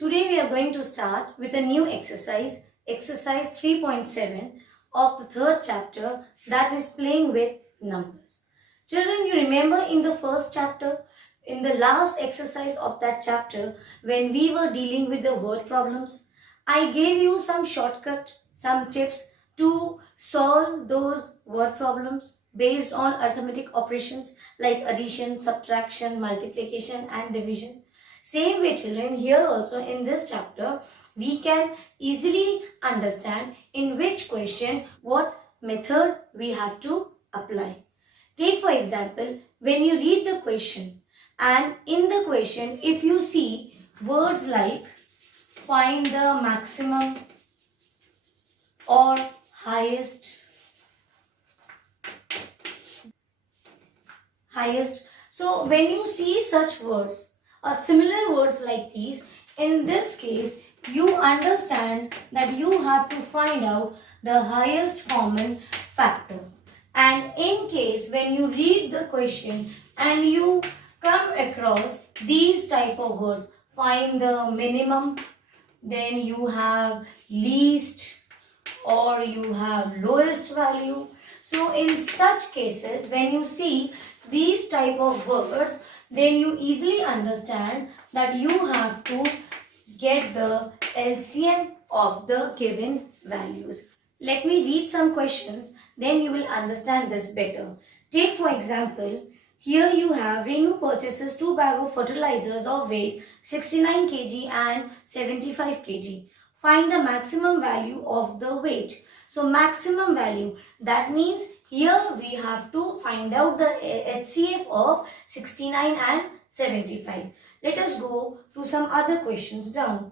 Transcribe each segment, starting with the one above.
Today we are going to start with a new exercise, exercise 3.7 of the third chapter, that is playing with numbers. Children, you remember in the first chapter, in the last exercise of that chapter, when we were dealing with the word problems, I gave you some shortcut, some tips to solve those word problems based on arithmetic operations like addition, subtraction, multiplication and division. Same way children, here also in this chapter, we can easily understand in which question what method we have to apply. Take for example, when you read the question and in the question if you see words like find the maximum or highest, so when you see such words or similar words like these, in this case you understand that you have to find out the highest common factor. And in case when you read the question and you come across these type of words, find the minimum, then you have least, or you have lowest value. So in such cases, when you see these type of words, then you easily understand that you have to get the LCM of the given values. Let me read some questions, then you will understand this better. Take for example, here you have Renu purchases 2 bags of fertilizers of weight 69 kg and 75 kg. Find the maximum value of the weight. So maximum value, that means here we have to find out the HCF of 69 and 75. Let us go to some other questions down.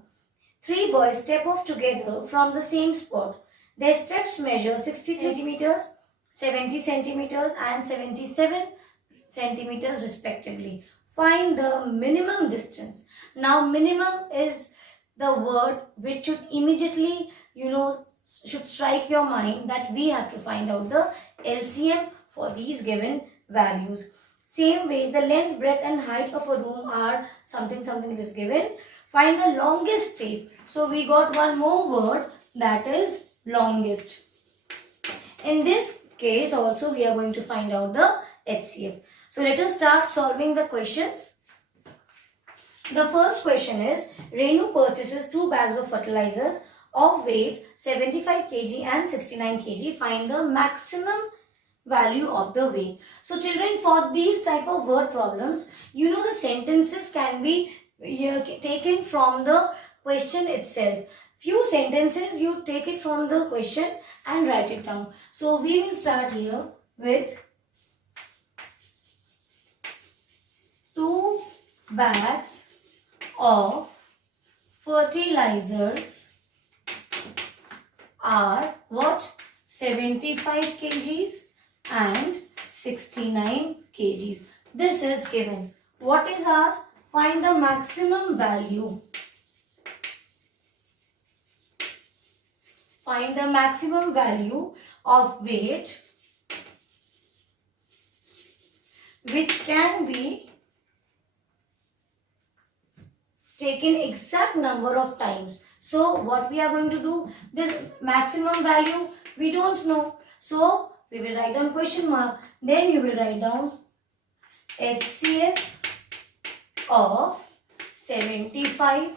3 boys step off together from the same spot. Their steps measure 60 centimeters, 70 centimeters and 77 centimeters respectively. Find the minimum distance. Now minimum is the word which should immediately, should strike your mind, that we have to find out the LCM for these given values. Same way, the length, breadth and height of a room are something it is given. Find the longest tape. So we got one more word, that is longest. In this case also we are going to find out the HCF. So let us start solving the questions. The first question is, Renu purchases 2 bags of fertilizers of weights 75 kg and 69 kg. Find the maximum value of the weight. So children, for these type of word problems, the sentences can be taken from the question itself. Few sentences you take it from the question and write it down. So we will start here with 2 bags of fertilizers are what? 75 kgs and 69 kgs. This is given. What is asked? Find the maximum value. Find the maximum value of weight which can be taken exact number of times. So what we are going to do, this maximum value we don't know. So we will write down question mark. Then you will write down HCF of 75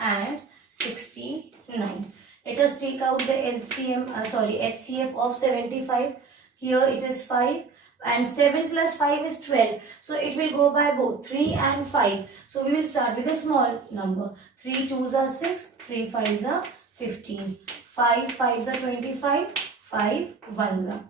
and 69. Let us take out the HCF of 75. Here it is 5 and 7 plus 5 is 12. So it will go by both 3 and 5. So we will start with a small number. 3 2s are 6, 3 5s are 15, 5 5s are 25, 5 1s are.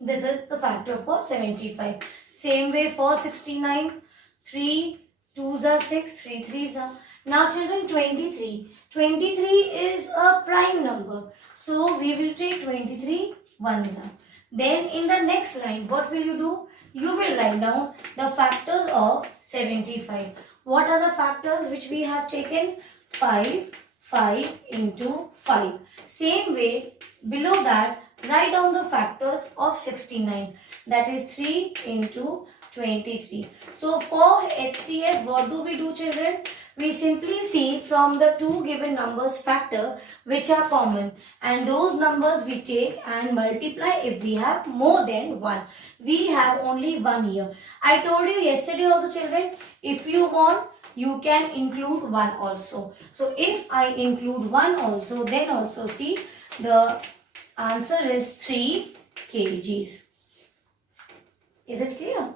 This is the factor for 75. Same way for 69, 3 2s are 6, 3 3s are. Now children, 23. 23 is a prime number. So we will take 23 1s are. Then in the next line, what will you do? You will write down the factors of 75. What are the factors which we have taken? 5, 5 into 5. Same way, below that, write down the factors of 69. That is 3 into 23. So for HCF, what do we do, children? We simply see from the two given numbers factor which are common, and those numbers we take and multiply if we have more than one. We have only one here. I told you yesterday also, children, if you want, you can include one also. So if I include one also, then also see the answer is 3 kgs. Is it clear?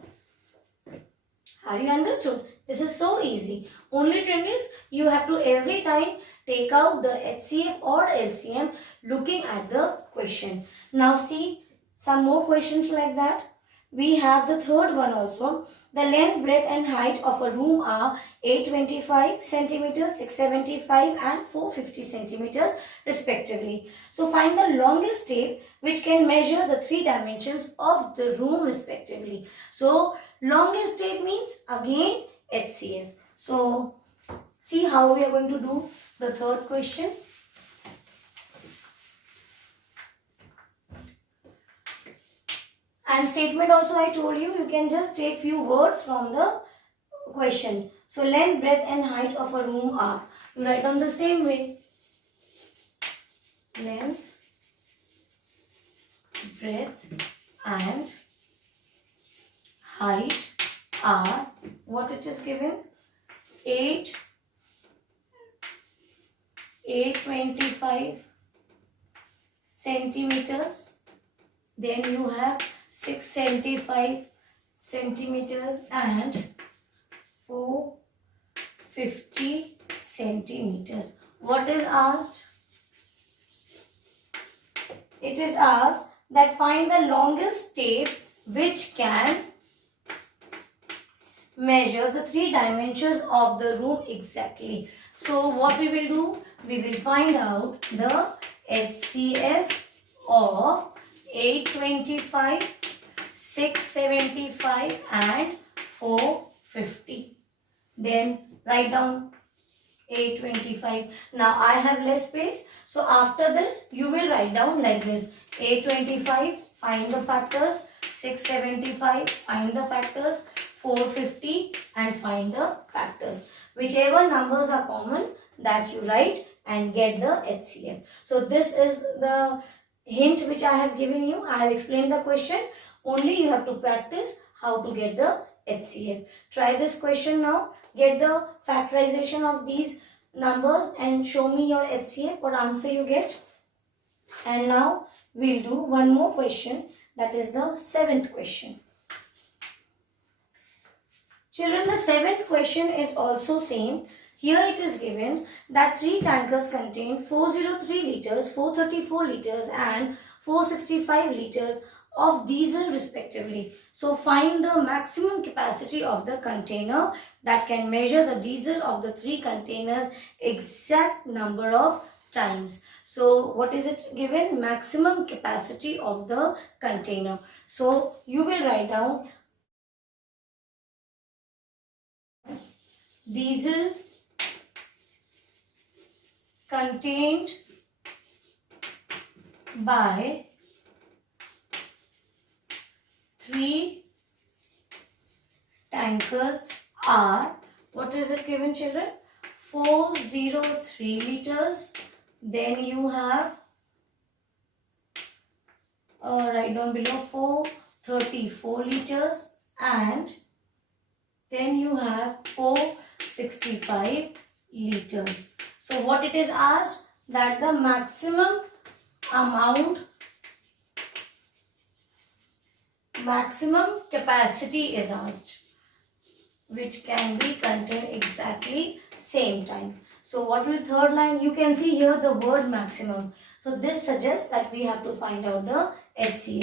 Have you understood? This is so easy. Only thing is you have to every time take out the HCF or LCM looking at the question. Now see some more questions like that. We have the third one also. The length, breadth and height of a room are 825 centimeters, 675 and 450 centimeters respectively. So find the longest tape which can measure the three dimensions of the room respectively. So longest tape means again HCF. So see how we are going to do the third question. And statement also I told you, you can just take few words from the question. So length, breadth and height of a room are. You write on the same way. Length, breadth and height are what it is given? 825 centimeters. Then you have 675 centimeters and 450 centimeters. What is asked? It is asked that find the longest tape which can measure the three dimensions of the room exactly. So what we will do? We will find out the HCF of 825, 675 and 450. Then write down 825. Now I have less space. So after this you will write down like this. 825, find the factors. 675, find the factors. 450 and find the factors. Whichever numbers are common, that you write and get the HCF. So this is the hint which I have given you. I have explained the question. Only you have to practice how to get the HCF. Try this question now. Get the factorization of these numbers and show me your HCF, what answer you get. And now we'll do one more question, that is the seventh question. Children, the seventh question is also same. Here it is given that three tankers contain 403 liters, 434 liters and 465 liters of diesel respectively. So find the maximum capacity of the container that can measure the diesel of the three containers exact number of times. So what is it given? Maximum capacity of the container. So you will write down diesel contained by three tankers are, what is it given, children? 403 liters. Then you have write down below 434 liters and then you have 465 liters. So what it is asked, that the maximum capacity is asked, which can be contained exactly same time. So what will third line? You can see here the word maximum. So this suggests that we have to find out the HCF.